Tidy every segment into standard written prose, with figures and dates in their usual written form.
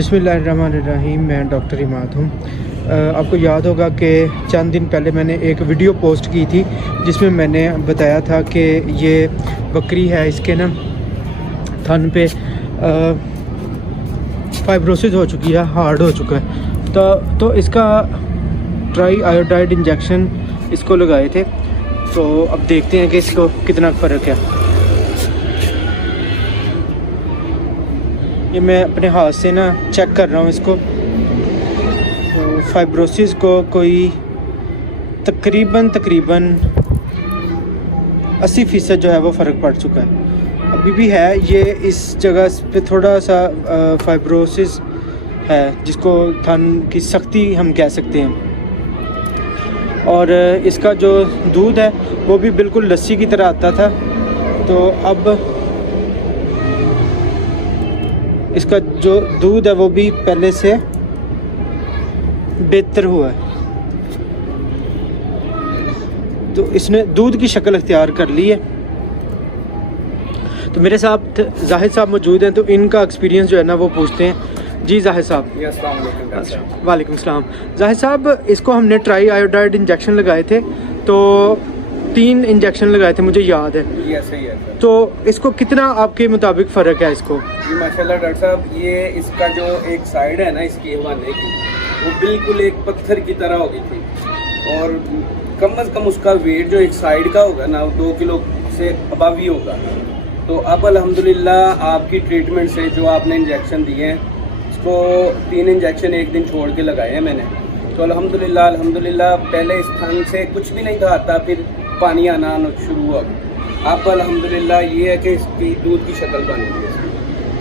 बिस्मिल्लाहिर्रहमानिर्रहीम। मैं डॉक्टर इमाद हूँ। आपको याद होगा कि चंद दिन पहले मैंने एक वीडियो पोस्ट की थी जिसमें मैंने बताया था कि ये बकरी है, इसके ना थन पे फाइब्रोसिस हो चुकी है, हार्ड हो चुका है। तो इसका ट्राई आयोडाइड इंजेक्शन इसको लगाए थे। तो अब देखते हैं कि इसको कितना फ़र्क है। ये मैं अपने हाथ से ना चेक कर रहा हूँ इसको। तो फाइब्रोसिस को कोई तकरीबन 80% जो है वो फ़र्क पड़ चुका है। अभी भी है, ये इस जगह पे थोड़ा सा फाइब्रोसिस है जिसको थन की सख्ती हम कह सकते हैं। और इसका जो दूध है वो भी बिल्कुल लस्सी की तरह आता था, तो अब इसका जो दूध है वो भी पहले से बेहतर हुआ है। तो इसने दूध की शक्ल इख्तियार कर ली है। तो मेरे साथ जाहिद साहब मौजूद हैं, तो इनका एक्सपीरियंस जो है ना वो पूछते हैं। जी जाहिद साहब। वालेकुम सलाम। जाहिद साहब, इसको हमने ट्राई आयोडाइड इंजेक्शन लगाए थे, तो 3 इंजेक्शन लगाए थे, मुझे याद है। सही है सर। तो इसको कितना आपके मुताबिक फ़र्क है इसको? जी माशाल्लाह डॉक्टर साहब, ये इसका जो एक साइड है ना इसकी हवाने की, वो बिल्कुल एक पत्थर की तरह हो गई थी। और कम से कम उसका वेट जो एक साइड का होगा ना, 2 किलो से अबव ही होगा। तो अब अल्हम्दुलिल्लाह आपकी ट्रीटमेंट से जो आपने इंजेक्शन दिए हैं, इसको 3 इंजेक्शन एक दिन छोड़ के लगाए हैं मैंने। तो अल्हम्दुलिल्लाह पहले इस थन से कुछ भी नहीं था आता, फिर पानी आना शुरू हुआ। अब अल्हम्दुलिल्लाह ये है कि इसकी दूध की शक्ल बन गई है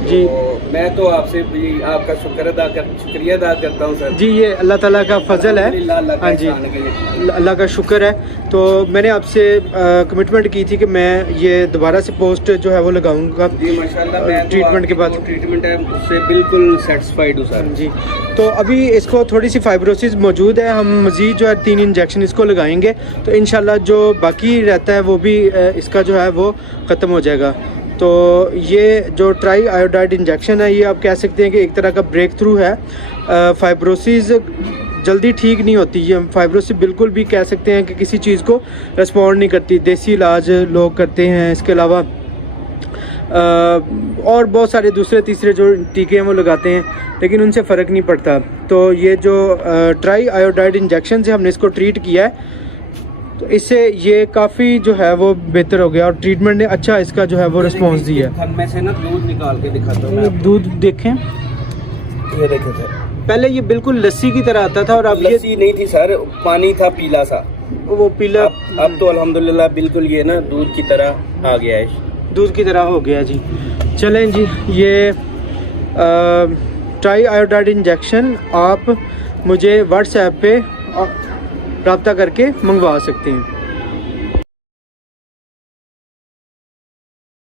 जी। तो मैं तो आपसे आपका शुक्रिया अदा करता हूँ सर। जी, ये अल्लाह ताला का फजल है। हाँ जी, अल्लाह का शुक्र है। तो मैंने आपसे कमिटमेंट की थी कि मैं ये दोबारा से पोस्ट जो है वो लगाऊंगा जी माशाल्लाह। मैं ट्रीटमेंट के बाद ट्रीटमेंट है उससे बिल्कुल सेटिस्फाइड हूँ सर जी। तो अभी इसको थोड़ी सी फाइब्रोसिस मौजूद है, हम मज़ीद जो है 3 इंजेक्शन इसको लगाएंगे, तो इंशाल्लाह जो बाकी रहता है वो भी इसका जो है वो ख़त्म हो जाएगा। तो ये जो ट्राई आयोडाइड इंजेक्शन है, ये आप कह सकते हैं कि एक तरह का ब्रेक थ्रू है। फाइब्रोसिस जल्दी ठीक नहीं होती, ये फाइब्रोसिस बिल्कुल भी कह सकते हैं कि किसी चीज़ को रिस्पॉन्ड नहीं करती। देसी इलाज लोग करते हैं, इसके अलावा और बहुत सारे दूसरे तीसरे जो टीके हैं वो लगाते हैं, लेकिन उनसे फ़र्क नहीं पड़ता। तो ये जो ट्राई आयोडाइड इंजेक्शन से हमने इसको ट्रीट किया है, तो इससे ये काफ़ी जो है वो बेहतर हो गया और ट्रीटमेंट ने अच्छा इसका जो है वो रिस्पॉन्स दिया है। थन में से ना दूध निकाल के दिखाता हूँ मैं। दूध देखें, ये देखें सर, पहले ये बिल्कुल लस्सी की तरह आता था और अब लस्सी नहीं थी सर, पानी था पीला सा, वो पीला। अब तो अल्हम्दुलिल्लाह बिल्कुल ये ना दूध की तरह आ गया है, दूध की तरह हो गया जी। चलें जी, ये ट्राई आयोडाइड इंजेक्शन आप मुझे व्हाट्सएप पे रब्ता करके मंगवा सकते हैं।